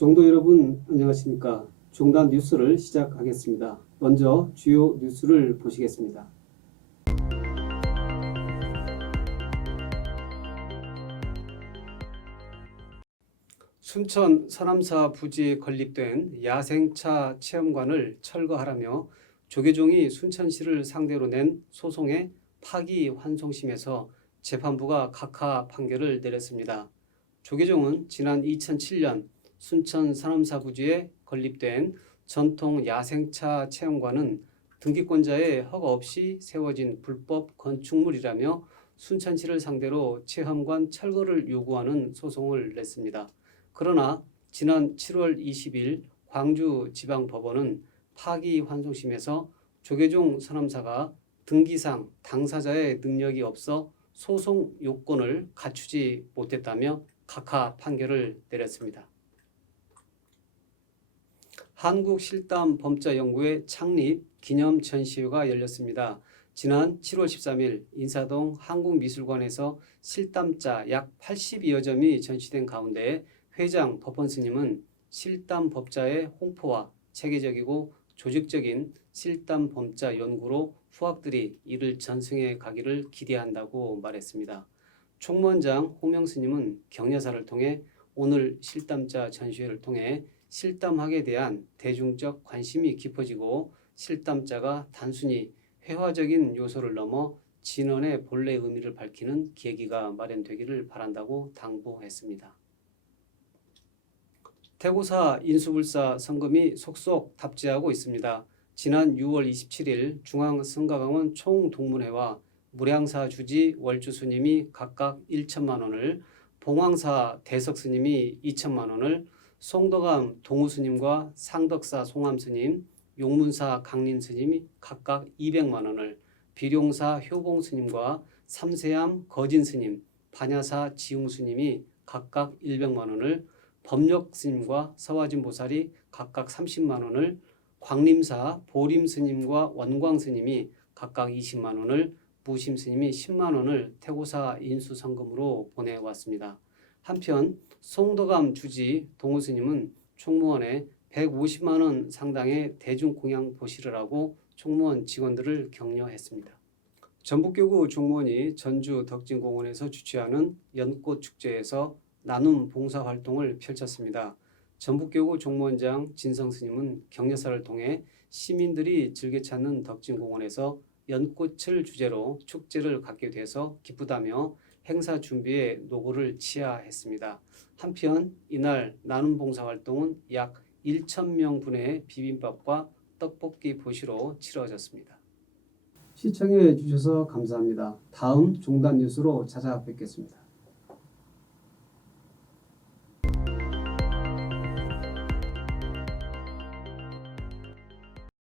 종도 여러분 안녕하십니까? 종단 뉴스를 시작하겠습니다. 먼저 주요 뉴스를 보시겠습니다. 순천 서남사 부지에 건립된 야생차 체험관을 철거하라며 조계종이 순천시를 상대로 낸 소송의 파기환송심에서 재판부가 각하 판결을 내렸습니다. 조계종은 지난 2007년 순천 서남사 부지에 건립된 전통 야생차 체험관은 등기권자의 허가 없이 세워진 불법 건축물이라며 순천시를 상대로 체험관 철거를 요구하는 소송을 냈습니다. 그러나 지난 7월 20일 광주지방법원은 파기환송심에서 조계종 서남사가 등기상 당사자의 능력이 없어 소송 요건을 갖추지 못했다며 각하 판결을 내렸습니다. 한국 실담범자연구회 창립 기념 전시회가 열렸습니다. 지난 7월 13일 인사동 한국미술관에서 실담자 약 80여 점이 전시된 가운데 회장 법원 스님은 실담 법자의 홍포와 체계적이고 조직적인 실담 범자 연구로 후학들이 이를 전승해 가기를 기대한다고 말했습니다. 총무원장 홍명 스님은 격려사를 통해 오늘 실담자 전시회를 통해 실담학에 대한 대중적 관심이 깊어지고 실담자가 단순히 회화적인 요소를 넘어 진언의 본래 의미를 밝히는 계기가 마련되기를 바란다고 당부했습니다. 태고사 인수불사 선금이 속속 답지하고 있습니다. 지난 6월 27일 중앙성가강원 총동문회와 무량사 주지 월주 스님이 각각 1천만 원을, 봉황사 대석 스님이 2천만 원을, 송덕암 동우 스님과 상덕사 송암 스님, 용문사 강린 스님이 각각 200만 원을, 비룡사 효봉 스님과 삼세암 거진 스님, 반야사 지웅 스님이 각각 100만 원을, 법력 스님과 서화진 보살이 각각 30만 원을, 광림사 보림 스님과 원광 스님이 각각 20만 원을, 무심 스님이 10만 원을 태고사 인수 성금으로 보내왔습니다. 한편 송덕암 주지 동우 스님은 총무원에 150만 원 상당의 대중 공양 보시를 하고 총무원 직원들을 격려했습니다. 전북교구 총무원이 전주 덕진공원에서 주최하는 연꽃 축제에서 나눔 봉사 활동을 펼쳤습니다. 전북교구 종무원장 진성 스님은 격려사를 통해 시민들이 즐겨 찾는 덕진공원에서 연꽃을 주제로 축제를 갖게 돼서 기쁘다며 행사 준비에 노고를 치하했습니다. 한편 이날 나눔 봉사 활동은 약 1천 명 분의 비빔밥과 떡볶이 보시로 치러졌습니다. 시청해 주셔서 감사합니다. 다음 종단 뉴스로 찾아뵙겠습니다.